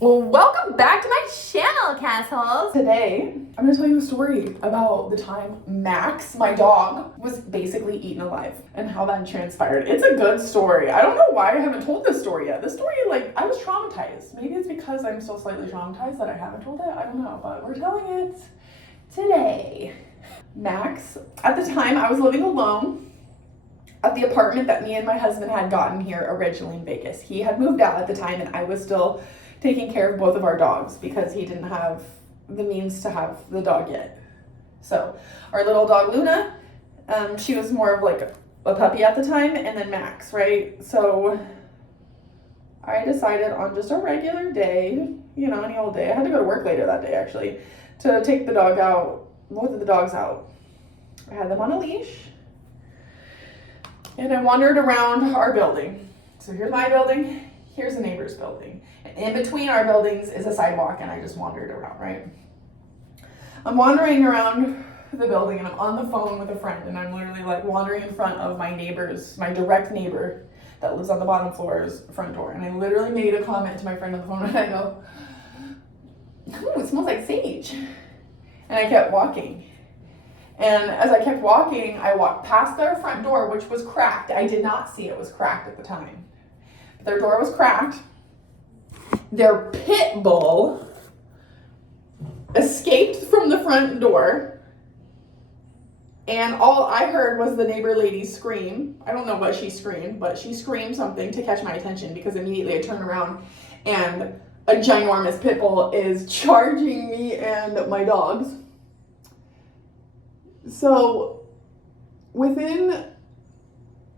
Well, welcome back to my channel, Cassholes. Today, I'm gonna tell you a story about the time Max, my dog, was basically eaten alive and how that transpired. It's a good story. I don't know why I haven't told this story yet. This story, like, I was traumatized. Maybe it's because I'm so slightly traumatized that I haven't told it. I don't know, but we're telling it today. Max, at the time, I was living alone at the apartment that me and my husband had gotten here originally in Vegas. He had moved out at the time and I was still taking care of both of our dogs because he didn't have the means to have the dog yet. So our little dog Luna, she was more of like a puppy at the time, and then Max, right? So I decided on just a regular day, you know, any old day, I had to go to work later that day actually, to take the dog out, both of the dogs out. I had them on a leash and I wandered around our building. So here's my building. Here's a neighbor's building. And in between our buildings is a sidewalk, and I just wandered around, right? I'm wandering around the building and I'm on the phone with a friend, and I'm literally like wandering in front of my neighbor's, my direct neighbor that lives on the bottom floor's front door. And I literally made a comment to my friend on the phone and I go, ooh, it smells like sage. And I kept walking. And as I kept walking, I walked past their front door, which was cracked. I did not see it was cracked at the time. Their door was cracked. Their pit bull escaped from the front door, and all I heard was the neighbor lady scream. I don't know what she screamed, but she screamed something to catch my attention, because immediately I turned around and a ginormous pit bull is charging me and my dogs. So within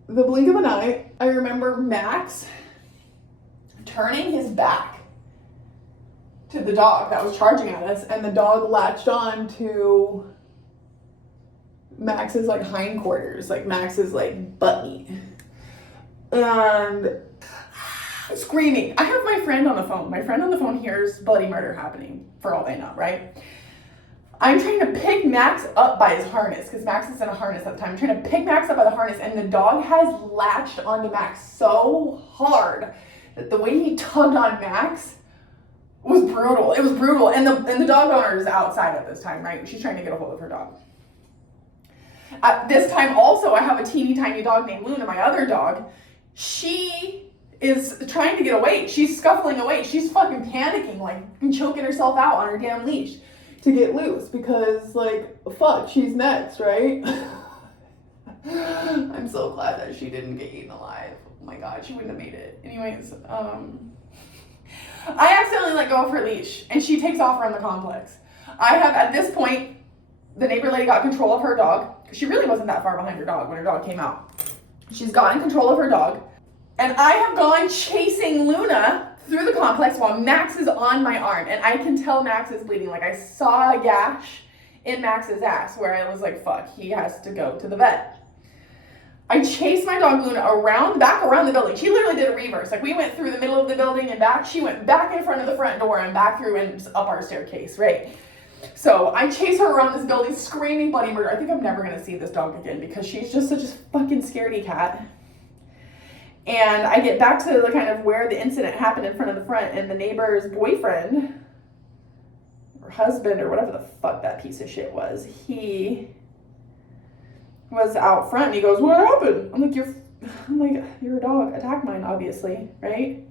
the blink of an eye, I remember Max turning his back to the dog that was charging at us, and the dog latched on to Max's like hindquarters, like Max's like butt meat, and screaming. I have my friend on the phone. My friend on the phone hears bloody murder happening, for all they know, right? I'm trying to pick Max up by his harness, because Max is in a harness at the time. I'm trying to pick Max up by the harness, and the dog has latched onto Max so hard that the way he tugged on Max was brutal. It was brutal. And the dog owner is outside at this time, right? She's trying to get a hold of her dog. At this time also, I have a teeny tiny dog named Luna, my other dog. She is trying to get away. She's scuffling away. She's fucking panicking, like, and choking herself out on her damn leash to get loose, because, like, fuck, she's next, right? I'm so glad that she didn't get eaten alive. Oh my god, she wouldn't have made it. Anyways, I accidentally let go of her leash, and she takes off around the complex. I have, at this point, the neighbor lady got control of her dog. She really wasn't that far behind her dog when her dog came out. She's gotten control of her dog, and I have gone chasing Luna through the complex while Max is on my arm, and I can tell Max is bleeding. Like, I saw a gash in Max's ass where I was like, fuck, he has to go to the vet. I chased my dog Luna back around the building. She literally did a reverse. Like, we went through the middle of the building and back. She went back in front of the front door and back through and up our staircase, right? So I chased her around this building screaming bloody murder. I think I'm never gonna see this dog again, because she's just such a fucking scaredy cat. And I get back to the kind of where the incident happened in front of the front, and the neighbor's boyfriend or husband or whatever the fuck that piece of shit was, he was out front, and he goes, what happened? I'm like, you're a dog, attack mine, obviously, right?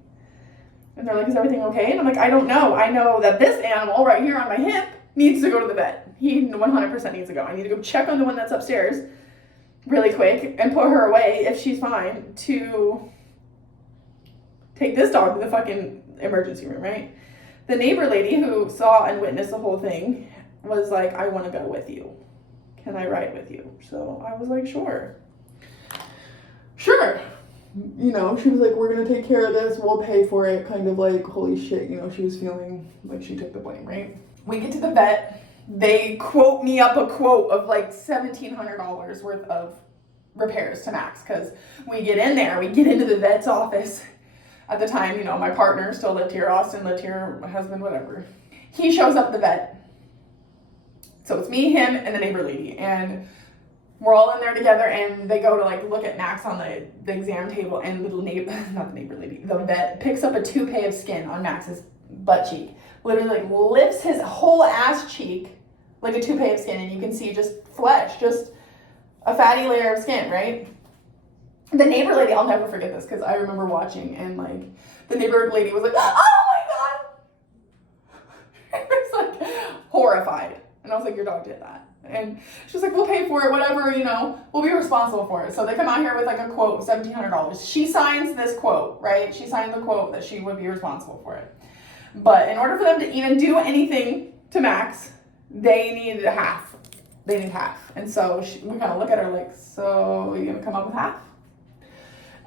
And they're like, is everything okay? And I'm like, I don't know. I know that this animal right here on my hip needs to go to the vet. He 100% needs to go. I need to go check on the one that's upstairs really quick and put her away if she's fine, to take this dog to the fucking emergency room, right? The neighbor lady who saw and witnessed the whole thing was like, I want to go with you. Can I ride with you? So I was like, sure. You know, she was like, we're going to take care of this. We'll pay for it. Kind of like, holy shit, you know, she was feeling like she took the blame, right? We get to the vet. They quote me up a quote of like $1,700 worth of repairs to Max, because we get in there, we get into the vet's office. At the time, you know, my partner still lived here, Austin lived here, my husband, whatever. He shows up at the vet. So it's me, him, and the neighbor lady. And We're all in there together, and they go to like look at Max on the exam table, and little neighbor, not the neighbor lady, the vet picks up a toupee of skin on Max's butt cheek. Literally like lifts his whole ass cheek like a toupee of skin, and you can see just flesh, just a fatty layer of skin, right? The neighbor lady, I'll never forget this because I remember watching, and like the neighbor lady was like, oh my god! I was like horrified. And I was like, your dog did that. And she's like, we'll pay for it, whatever, you know, we'll be responsible for it. So they come out here with like a quote of $1,700. She signs this quote, right? She signed the quote that she would be responsible for it. But in order for them to even do anything to Max, they needed half. They need half. And so we kind of look at her like, so you gonna come up with half?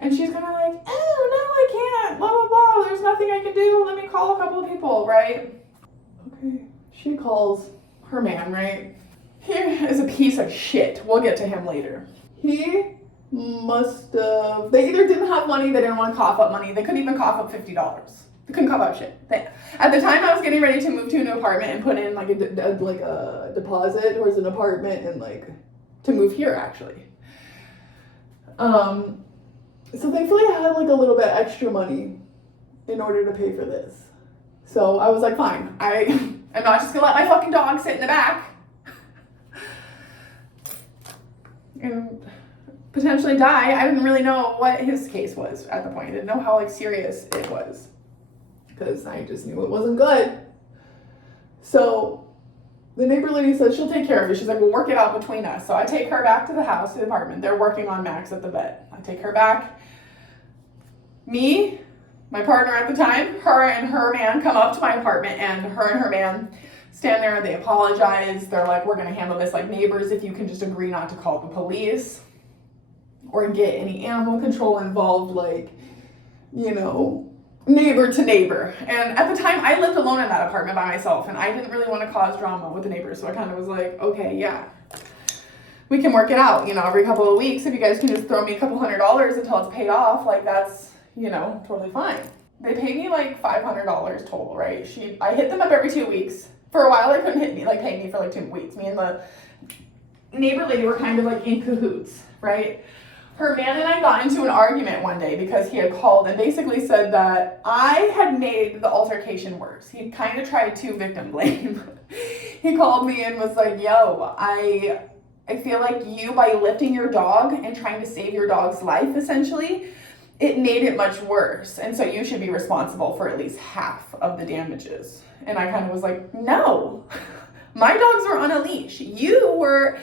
And she's kind of like, oh, no, I can't, blah, blah, blah. There's nothing I can do. Let me call a couple of people, right? Okay. She calls her man, right? He is a piece of shit. We'll get to him later. He must have, they either didn't have money, they didn't want to cough up money. They couldn't even cough up $50. They couldn't cough up shit. At the time I was getting ready to move to a new apartment and put in like a deposit towards an apartment and like to move here actually. So thankfully I had like a little bit extra money in order to pay for this. So I was like, fine, I'm not just gonna let my fucking dog sit in the back and potentially die. I didn't really know what his case was at the point. I didn't know how like serious it was because I just knew it wasn't good. So the neighbor lady said she'll take care of it. She's like, we'll work it out between us. So I take her back to the house, to the apartment. They're working on Max at the vet. I take her back. Me, my partner at the time, her and her man come up to my apartment, and her man stand there and they apologize. They're like, we're gonna handle this like neighbors if you can just agree not to call the police or get any animal control involved, like, you know, neighbor to neighbor. And at the time I lived alone in that apartment by myself, and I didn't really want to cause drama with the neighbors. So I kind of was like, okay, yeah, we can work it out, you know, every couple of weeks. If you guys can just throw me a couple $100 until it's paid off, like that's, you know, totally fine. They paid me like $500 total, right? I hit them up every 2 weeks. For a while, they couldn't pay me for like 2 weeks. Me and the neighbor lady were kind of like in cahoots, right? Her man and I got into an argument one day because he had called and basically said that I had made the altercation worse. He kind of tried to victim blame. He called me and was like, yo, I feel like you, by lifting your dog and trying to save your dog's life, essentially, it made it much worse. And so you should be responsible for at least half of the damages. And I kind of was like, no, my dogs were on a leash. You were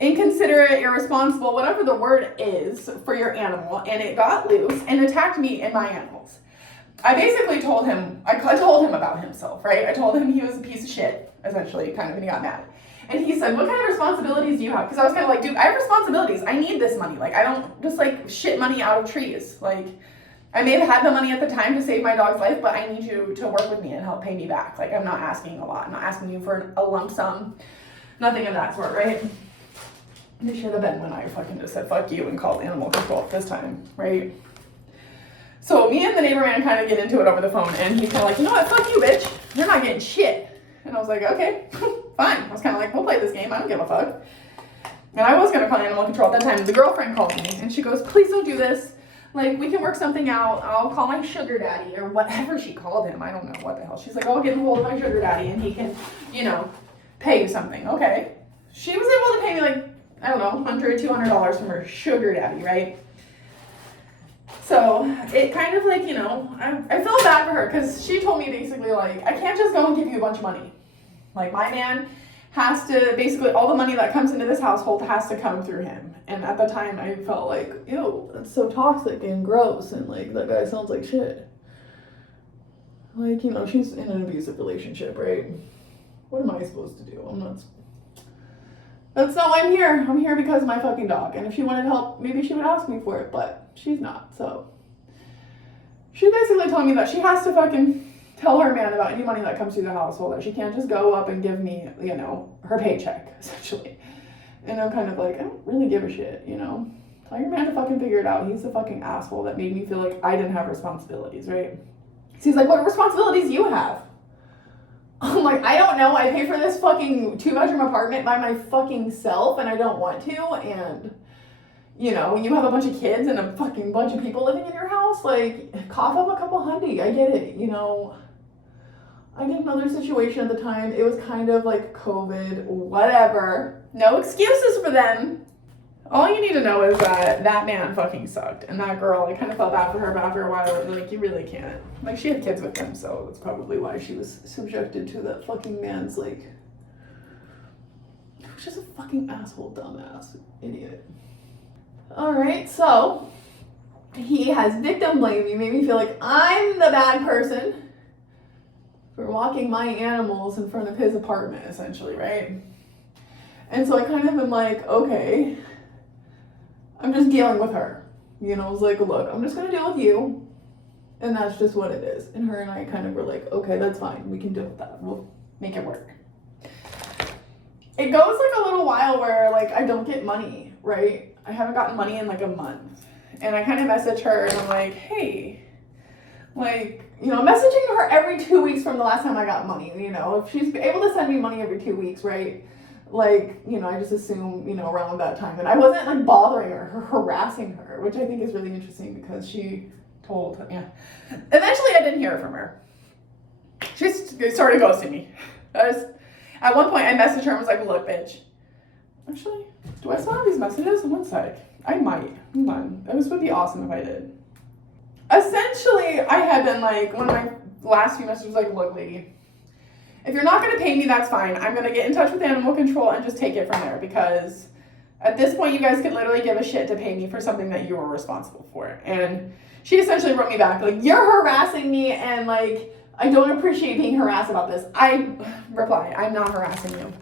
inconsiderate, irresponsible, whatever the word is for your animal. And it got loose and attacked me and my animals. I basically told him, I told him about himself, right? I told him he was a piece of shit, essentially, kind of, and he got mad. And he said, what kind of responsibilities do you have? Because I was kind of like, dude, I have responsibilities. I need this money. Like, I don't just like shit money out of trees. Like, I may have had the money at the time to save my dog's life, but I need you to work with me and help pay me back. Like, I'm not asking a lot. I'm not asking you for a lump sum. Nothing of that sort, right? It should have been when I fucking just said, fuck you, and called animal control this time, right? So me and the neighbor man kind of get into it over the phone, and he's kind of like, you know what, fuck you, bitch. You're not getting shit. And I was like, okay, fine. I was kind of like, we'll play this game. I don't give a fuck. And I was going to call animal control at that time. The girlfriend called me, and she goes, please don't do this. Like, we can work something out. I'll call my sugar daddy, or whatever she called him. I don't know what the hell. She's like, I'll get in hold of my sugar daddy, and he can, you know, pay you something. Okay. She was able to pay me, like, I don't know, $100, $200 from her sugar daddy, right? So it kind of like, you know, I felt bad for her because she told me basically like, I can't just go and give you a bunch of money. Like, my man has to, basically all the money that comes into this household has to come through him. And at the time I felt like, ew, that's so toxic and gross, and like that guy sounds like shit. Like, you know, she's in an abusive relationship, right? What am I supposed to do? That's not why I'm here. I'm here because of my fucking dog. And if she wanted help, maybe she would ask me for it, but she's not. So she basically told me that she has to fucking tell her man about any money that comes through the household, that she can't just go up and give me, you know, her paycheck, essentially. And I'm kind of like, I don't really give a shit, you know? Tell your man to fucking figure it out. He's the fucking asshole that made me feel like I didn't have responsibilities, right? So he's like, what responsibilities do you have? I'm like, I don't know. I pay for this fucking 2-bedroom apartment by my fucking self and I don't want to. And, you know, when you have a bunch of kids and a fucking bunch of people living in your house, like, cough up a couple $100. I get it, you know. I did another situation at the time. It was kind of like COVID, whatever. No excuses for them. All you need to know is that that man fucking sucked. And that girl, I kind of felt bad for her, but after a while, like, you really can't. Like, she had kids with him, so that's probably why she was subjected to that fucking man's, like... He was just a fucking asshole, dumbass, idiot. Alright, so... He has victim blamed me, made me feel like I'm the bad person for walking my animals in front of his apartment, essentially, right? And so I kind of am like, okay... I'm just dealing with her. You know, I was like, look, I'm just going to deal with you. And that's just what it is. And her and I kind of were like, okay, that's fine. We can deal with that. We'll make it work. It goes like a little while where like I don't get money, right? I haven't gotten money in like a month. And I kind of message her and I'm like, hey, like, you know, I'm messaging her every 2 weeks from the last time I got money. You know, if she's able to send me money every 2 weeks, right? Like, you know, I just assume, you know, around that time. And I wasn't, like, bothering her or harassing her, which I think is really interesting because she told, yeah. Eventually, I didn't hear from her. She started ghosting me. At one point, I messaged her and was like, look, bitch. Actually, do I still have these messages? One sec. I might. Hold on. This would be awesome if I did. Essentially, I had been, like, one of my last few messages was like, look, lady. If you're not going to pay me, that's fine. I'm going to get in touch with animal control and just take it from there because at this point, you guys could literally give a shit to pay me for something that you were responsible for. And she essentially wrote me back, like, you're harassing me and, like, I don't appreciate being harassed about this. I reply, I'm not harassing you.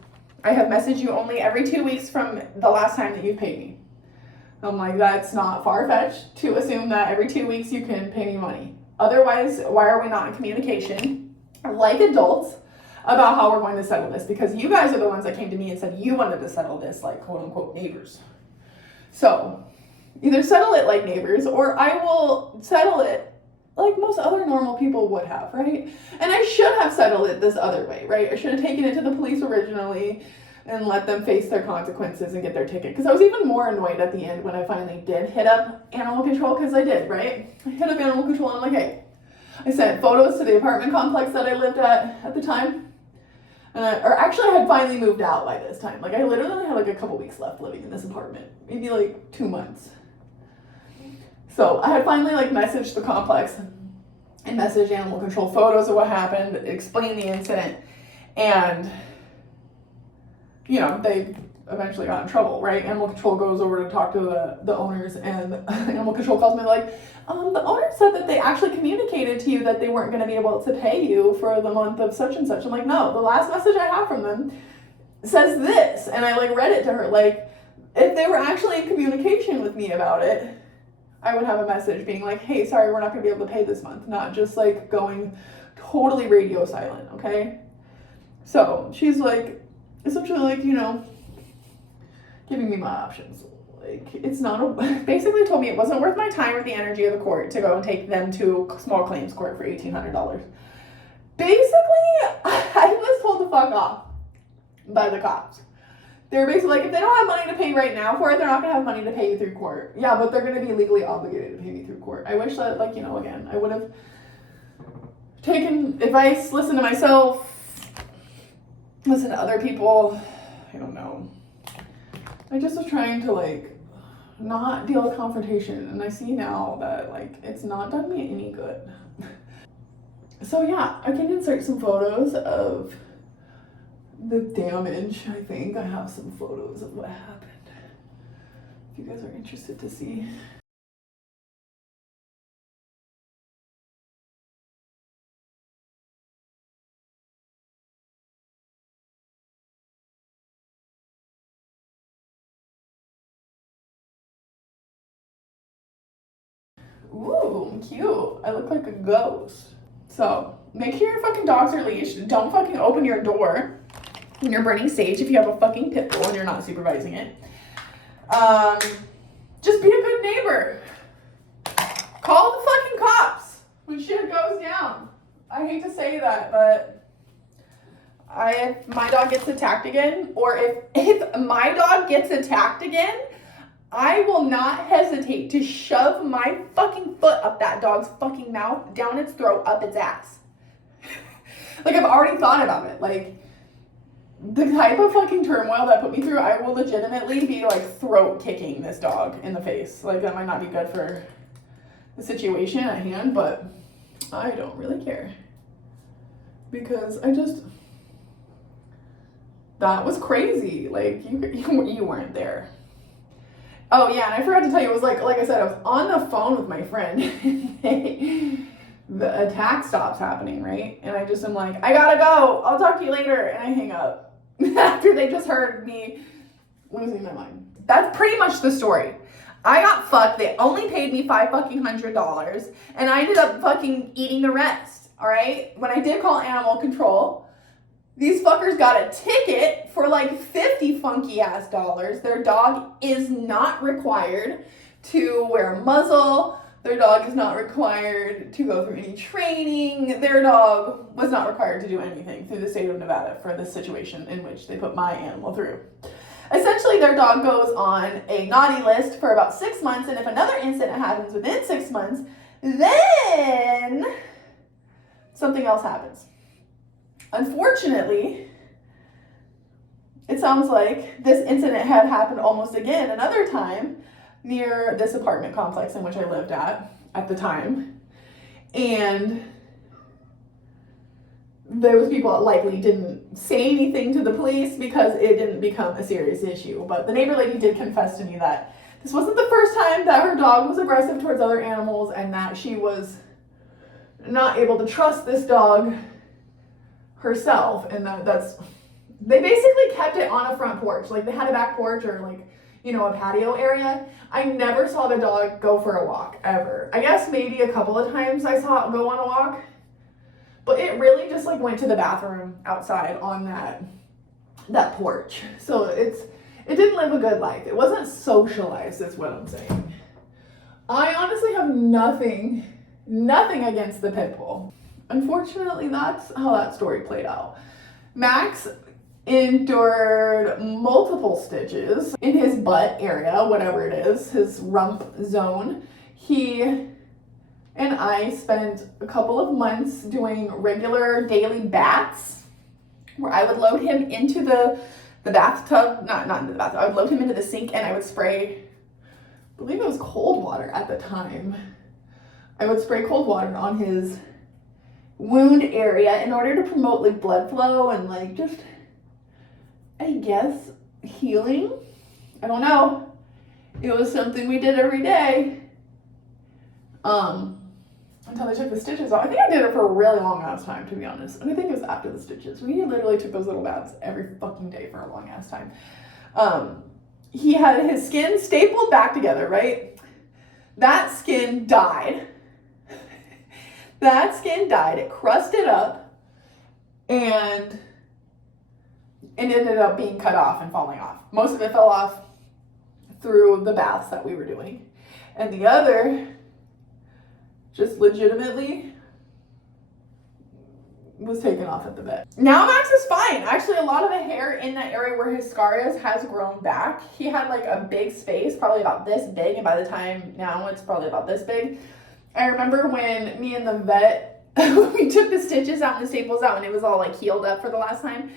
I have messaged you only every 2 weeks from the last time that you paid me. I'm like, that's not far-fetched to assume that every 2 weeks you can pay me money. Otherwise, why are we not in communication like adults about how we're going to settle this? Because you guys are the ones that came to me and said you wanted to settle this like quote-unquote neighbors. So either settle it like neighbors or I will settle it like most other normal people would have, right? And I should have settled it this other way, right? I should have taken it to the police originally and let them face their consequences and get their ticket. Because I was even more annoyed at the end when I finally did hit up animal control, because I did, right? I hit up animal control and I'm like, hey, I sent photos to the apartment complex that I lived at the time. Or actually, I had finally moved out by this time. Like, I literally had like a couple weeks left living in this apartment. Maybe like 2 months. So I had finally like messaged the complex and messaged animal control photos of what happened, explained the incident, and, you know, they eventually got in trouble, right? Animal control goes over to talk to the owners, and animal control calls me like, the owner said that they actually communicated to you that they weren't going to be able to pay you for the month of such and such. I'm like, no, the last message I have from them says this. And I like read it to her. Like, if they were actually in communication with me about it, I would have a message being like, hey, sorry, we're not going to be able to pay this month. Not just like going totally radio silent, okay? So she's like, essentially like, you know, giving me my options. Like, it's not basically told me it wasn't worth my time or the energy of the court to go and take them to small claims court for $1,800. Basically, I was told to fuck off by the cops. They're basically like, if they don't have money to pay right now for it, they're not going to have money to pay you through court. Yeah, but they're going to be legally obligated to pay me through court. I wish that, like, you know, again, I would have taken advice, listened to myself, listened to other people. I don't know. I just was trying to, like, not deal with confrontation, and I see now that, like, it's not done me any good. So yeah, I can insert some photos of the damage. I think I have some photos of what happened, if you guys are interested to see. Ooh, cute. I look like a ghost. So, make sure your fucking dogs are leashed. Don't fucking open your door when you're burning sage if you have a fucking pit bull and you're not supervising it. Just be a good neighbor. Call the fucking cops when shit goes down. I hate to say that, but if my dog gets attacked again, or if my dog gets attacked again, I will not hesitate to shove my fucking foot up that dog's fucking mouth, down its throat, up its ass. Like, I've already thought about it. Like, the type of fucking turmoil that put me through, I will legitimately be, like, throat kicking this dog in the face. Like, that might not be good for the situation at hand, but I don't really care. Because that was crazy. Like, you weren't there. Oh yeah, and I forgot to tell you, it was like I said, I was on the phone with my friend. The attack stops happening, right? And I just am like, I gotta go. I'll talk to you later. And I hang up after they just heard me losing my mind. That's pretty much the story. I got fucked. They only paid me $500, and I ended up fucking eating the rest. All right. When I did call animal control, these fuckers got a ticket for like 50 funky ass dollars. Their dog is not required to wear a muzzle. Their dog is not required to go through any training. Their dog was not required to do anything through the state of Nevada for this situation in which they put my animal through. Essentially, their dog goes on a naughty list for about 6 months, and if another incident happens within 6 months, then something else happens. Unfortunately, it sounds like this incident had happened almost again another time near this apartment complex in which I lived at the time. And there was people that likely didn't say anything to the police because it didn't become a serious issue. But the neighbor lady did confess to me that this wasn't the first time that her dog was aggressive towards other animals, and that she was not able to trust this dog herself, and they basically kept it on a front porch. Like, they had a back porch or, like, you know, a patio area. I never saw the dog go for a walk ever. I guess maybe a couple of times I saw it go on a walk, but it really just like went to the bathroom outside on that porch. So it didn't live a good life. It wasn't socialized, is what I'm saying. I honestly have nothing against the pit bull. Unfortunately, that's how that story played out. Max endured multiple stitches in his butt area, whatever it is, his rump zone. He and I spent a couple of months doing regular daily baths where I would load him into the bathtub, not into the bathtub, I would load him into the sink and I would spray, I believe it was cold water at the time. I would spray cold water on his wound area in order to promote like blood flow and like just, I guess, healing. I don't know. It was something we did every day. Until they took the stitches off. I think I did it for a really long ass time, to be honest. And I think it was after the stitches. We literally took those little baths every fucking day for a long ass time. He had his skin stapled back together, right? That skin died. That skin died. It crusted up. And it ended up being cut off and falling off. Most of it fell off through the baths that we were doing. And the other just legitimately was taken off at the vet. Now Max is fine. Actually, a lot of the hair in that area where his scar is has grown back. He had like a big space, probably about this big, and by the time now it's probably about this big. I remember when me and the vet, we took the stitches out and the staples out and it was all like healed up for the last time.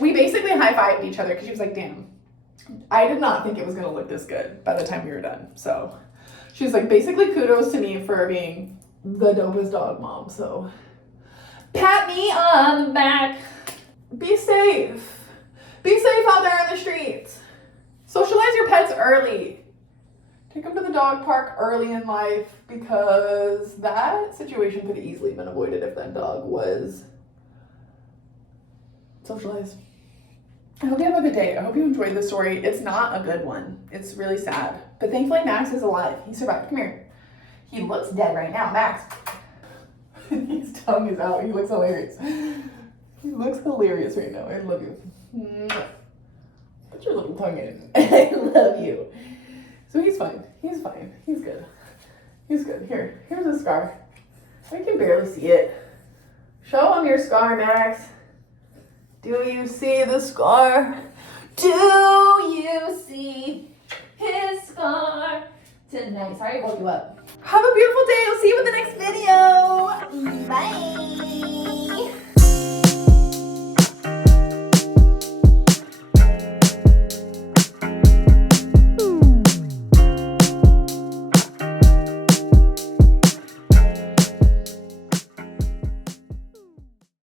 We basically high-fived each other because she was like, damn, I did not think it was gonna look this good by the time we were done. So she was like, basically kudos to me for being the dopest dog mom. So pat me on the back. Be safe. Be safe out there in the streets. Socialize your pets early. Take them to the dog park early in life because that situation could have easily been avoided if that dog was socialized. I hope you have a good day. I hope you enjoyed this story. It's not a good one. It's really sad. But thankfully Max is alive. He survived. Come here. He looks dead right now. Max. His tongue is out. He looks hilarious. He looks hilarious right now. I love you. Put your little tongue in. I love you. So he's fine. He's fine. He's good. He's good. Here's a scar. I can barely see it. Show him your scar, Max. Do you see the scar? Do you see his scar tonight? Sorry I woke you up. Have a beautiful day. I'll see you in the next video.